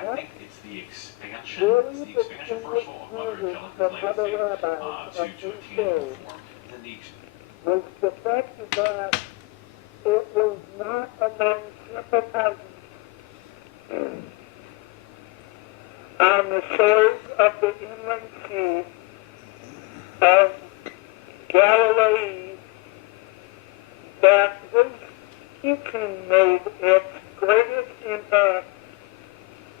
I think it's the expansion. It's the expansion, first of all, of Mother Angelica's legacy to a tangible form. Then the was the fact that it was not among sympathizers on the shores of the inland sea of Galilee that his teaching made its greatest impact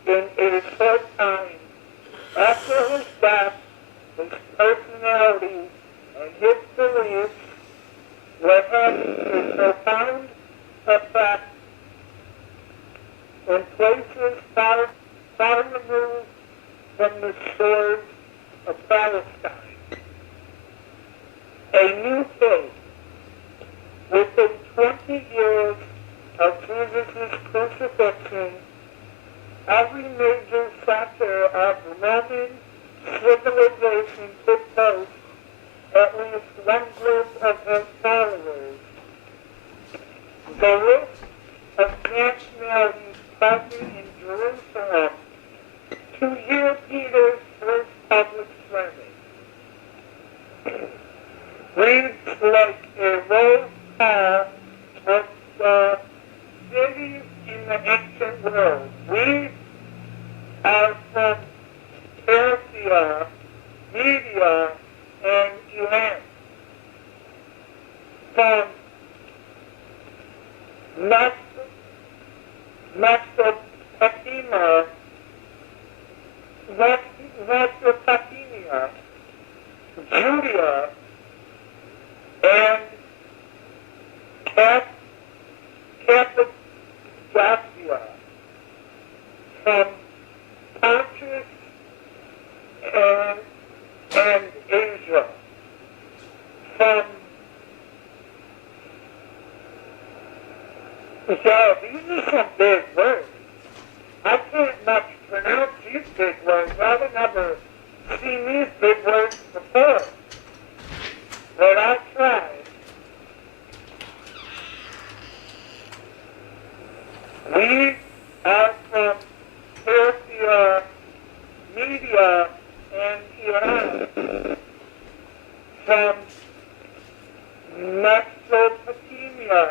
in a short time. After his death, his personality and his beliefs were having a profound effect in places far removed from the shores of Palestine. A new faith. Within 20 years of Jesus' crucifixion, every major sector of Roman civilization took place at least one group of his followers. The list of nationalities present in Jerusalem to hear Peter's first public sermon reads like a roll call of the cities in the ancient world. We are from Persia, Media, and Iran. From Mesopotamia, Judea, and Cappadocia, from Pontus and Asia, from so these are some big words. I can't much pronounce these big words. I've never seen these big words before, but I tried. We are from Persia, Media, and Iran, from Mesopotamia,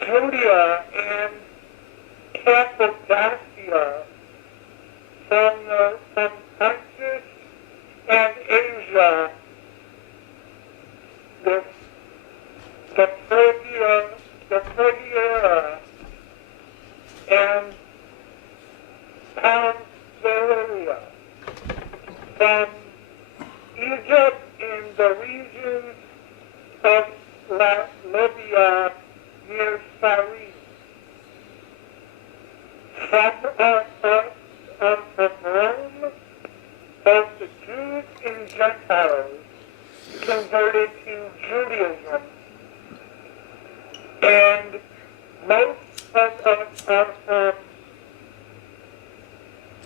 Judea, and Cappadocia, from Pontus and Asia, the Phrygia, and Panfilia, from Egypt in the regions of Libya near Cyrene, from Rome, both the Jews and Gentiles converted to Judaism, and most of us are from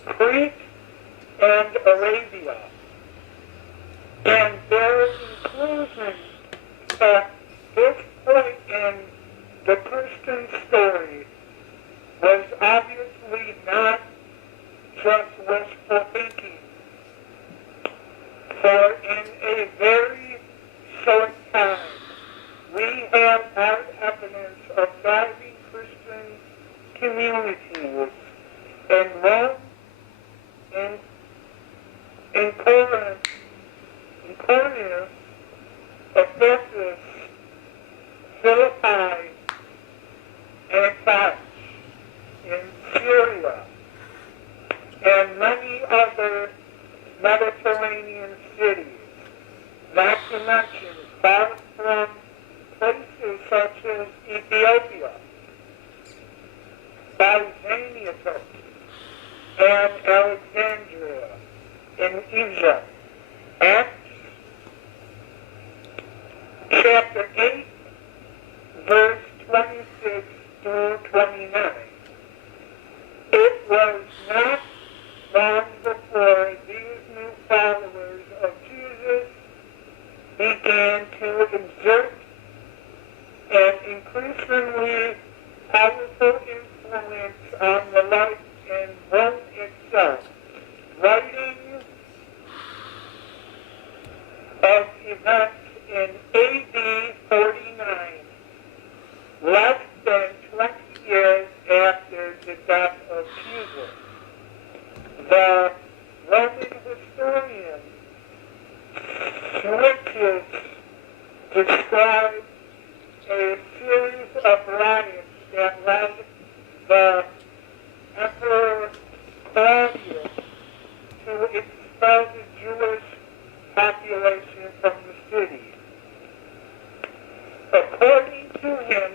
Crete and Arabia. And their inclusion at this point in the Christian story was obviously not just wishful thinking. For in a very short time, we have had evidence of thriving Christian communities in Rome, in Corinth, Ephesus, Philippi, and Foch, in Syria, and many other Mediterranean cities, not to mention far from places such as Ethiopia, Byzantium, and Alexandria in Egypt. Acts chapter 8, verse 26 through 29. It was not long before these new followers of Jesus began to exert an increasingly powerful influence on the life in Rome itself, writing of events in AD 49, less than 20 years after the death of Jesus. The Roman historian Switches described a series of riots that led the Emperor Claudius to expel the Jewish population from the city. According to him,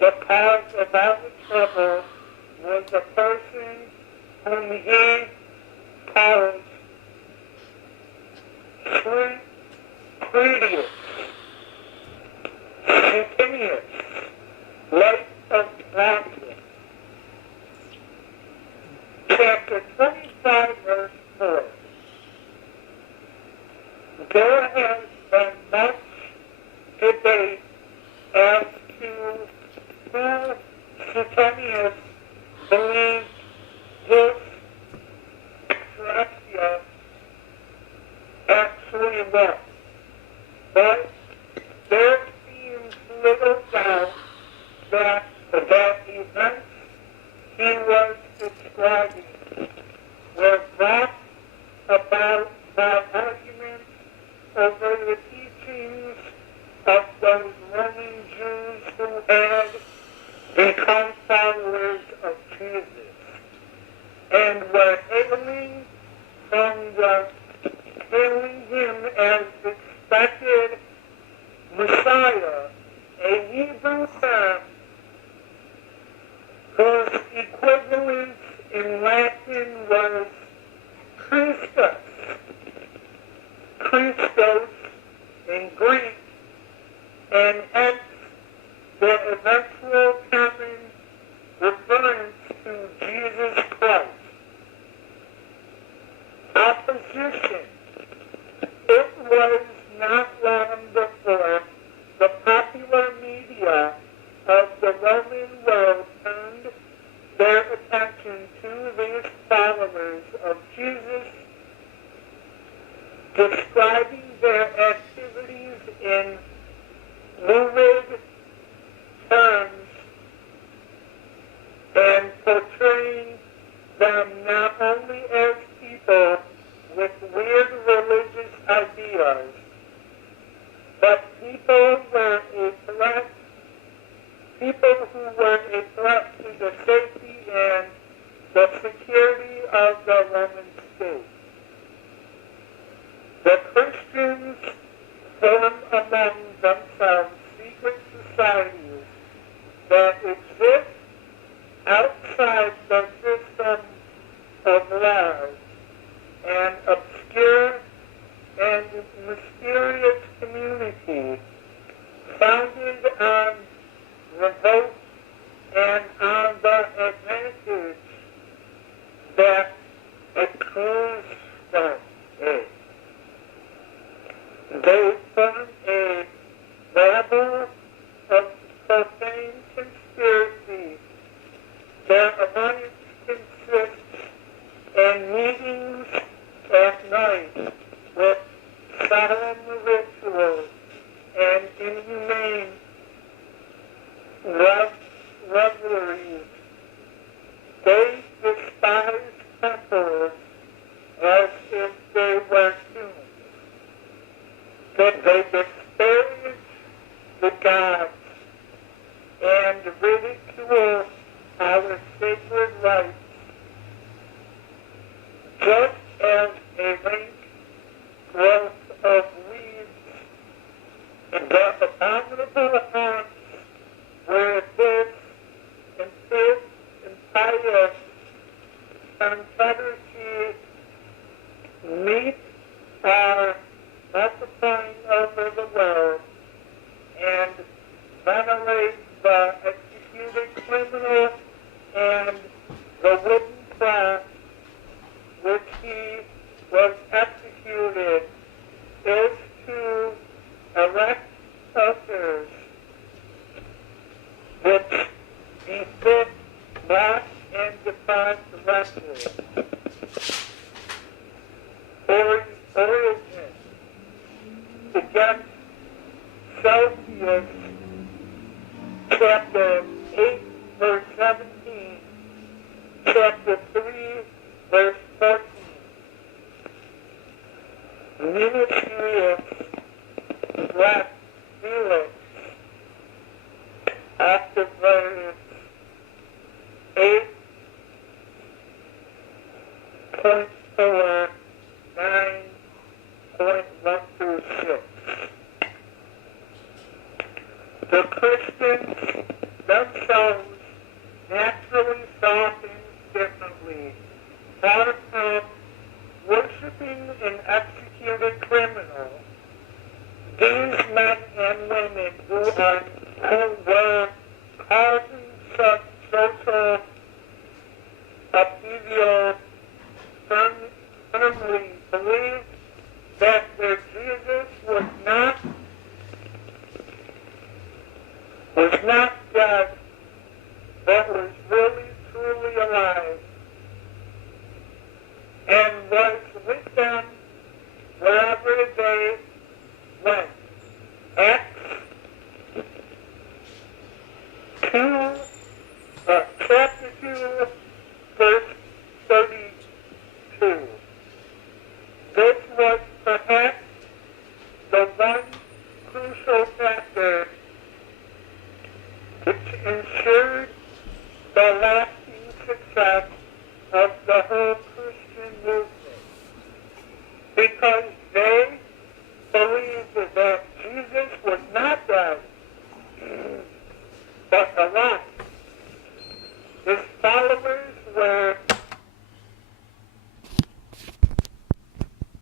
the cause of all the trouble was a person whom he called Critius, Eugenius, Life of Claudius. Chapter 25, verse 4. There has been much debate as to who Eugenius believed this Celestia actually was. But there seems little doubt that the events he was describing were brought about by arguments over the teachings of those Roman Jews who had become followers of Jesus and were hailing him as expected Messiah, a Hebrew term whose equivalent in Latin was Christus. Christos in Greek, and hence the eventual common reference to Jesus Christ. Opposition. It was not long before the popular media of the Roman world turned their attention to these followers of Jesus, describing their activities in lurid terms and portraying them not only as people with weird religious ideas, but people who were a threat to the safety and the security of the Roman state. The Christians form among themselves secret societies that exist outside the system of laws, an obscure and mysterious community founded on revolt and on the advantage that accrues from it. They form a rabble of profane conspiracy. Their alliance consists in meetings at night with solemn rituals and inhumane revelries. They despise temples as if they were tombs. That they disparage the gods and ridicule our sacred rites, just as a rank growth of weeds, and the abominable haunts where this impious confederacy meet are multiplying over the world, and venerate the executed criminal and the wooden cross which he was executed is to erect altars which befit not and define the record. Origin. Against Celsius, chapter 8, verse 17, chapter 3, verse 14. Ministry of Black Felix, after verse 8.4, 9.1 through 6. The Christians themselves naturally saw things differently, far from worshiping an executed criminal. These men and women who were causing such social upheaval firmly believed that their Jesus was not dead, but was really, truly alive, and was with them wherever they went. Acts 2, chapter 2, verse 32. This was perhaps the one crucial factor which ensured the lasting success of the whole